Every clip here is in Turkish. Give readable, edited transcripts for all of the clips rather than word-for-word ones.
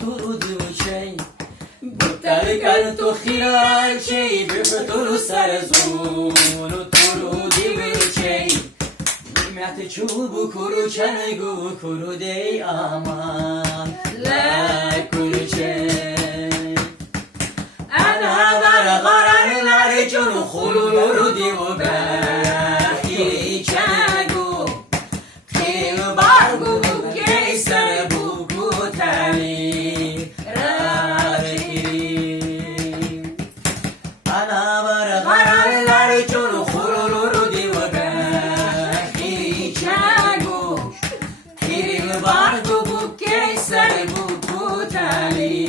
ترود شي بطل کن تو خیران شی بفتر سر زون و ترود شی نعمت چوب کرو چنگو کرو دی آمان لکل شی انا برغرر لرجون خلور دی و بخیری چنگو خیل بارگو گیسر بوگو تلی رخیری انا برغرر لرجون خلور دی و بخیری چنگو خیل بارگو گیسر بوگو تلی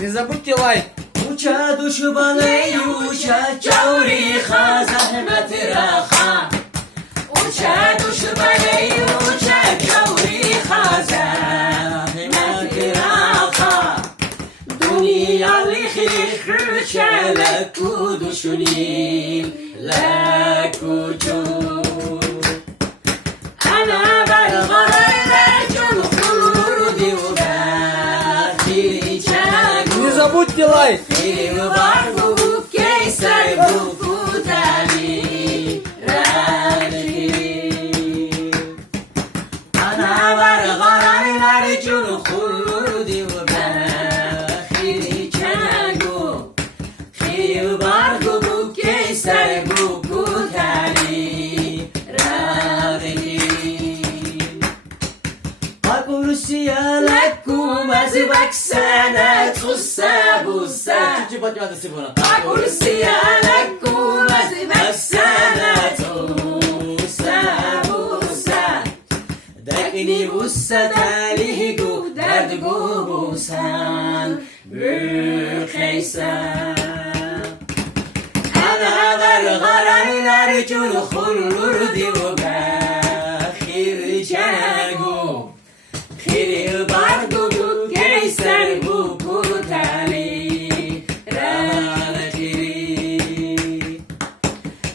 Не забудьте лайк. Уча душу балей, уча чаури ха захмет раха. Уча душу балей, уча чаури ха захмет раха. Dünya lihir çeleku düşünim leku çur. Ana belgarer çul kulur diyor bir Не забудьте лайк. Film var bu keyser bu kutali râli Ana var gararlar cunu kurur diyor Khiri çanagu Film var bu keyser bu kutali râli Rusya lakum azbak sana tusabusa Cepat cepat sibuna. Rusya lakum azbak sana tusabusa Dakni busa talihu dardgu busan bükeysan Ana var gararlar cun khulur diyor bakhir çanagu Khiril bargu geyser bu kutali râlekiri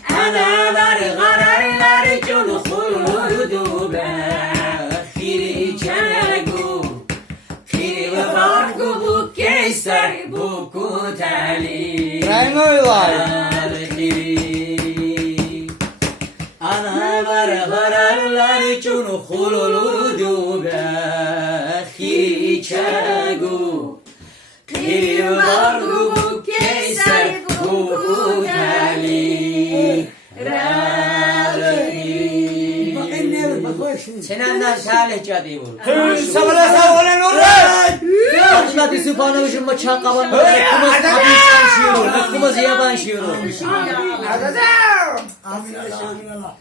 Analar gararlar cun khulurdu bakhiri çanagu Khiril bargu geyser bu kutali Trajnoj lajk. râlekiri Analar gararlar cun khulurdu bakhiri çanagu Khiril bargu geyser bu kutali râlekiri Senenden salih cadi vur Sabala savalan oraya. Hadi sübhanemişim bıçak kaban Kumaz kabistan şiyor Kumaz yaban şiyor Amin Allah.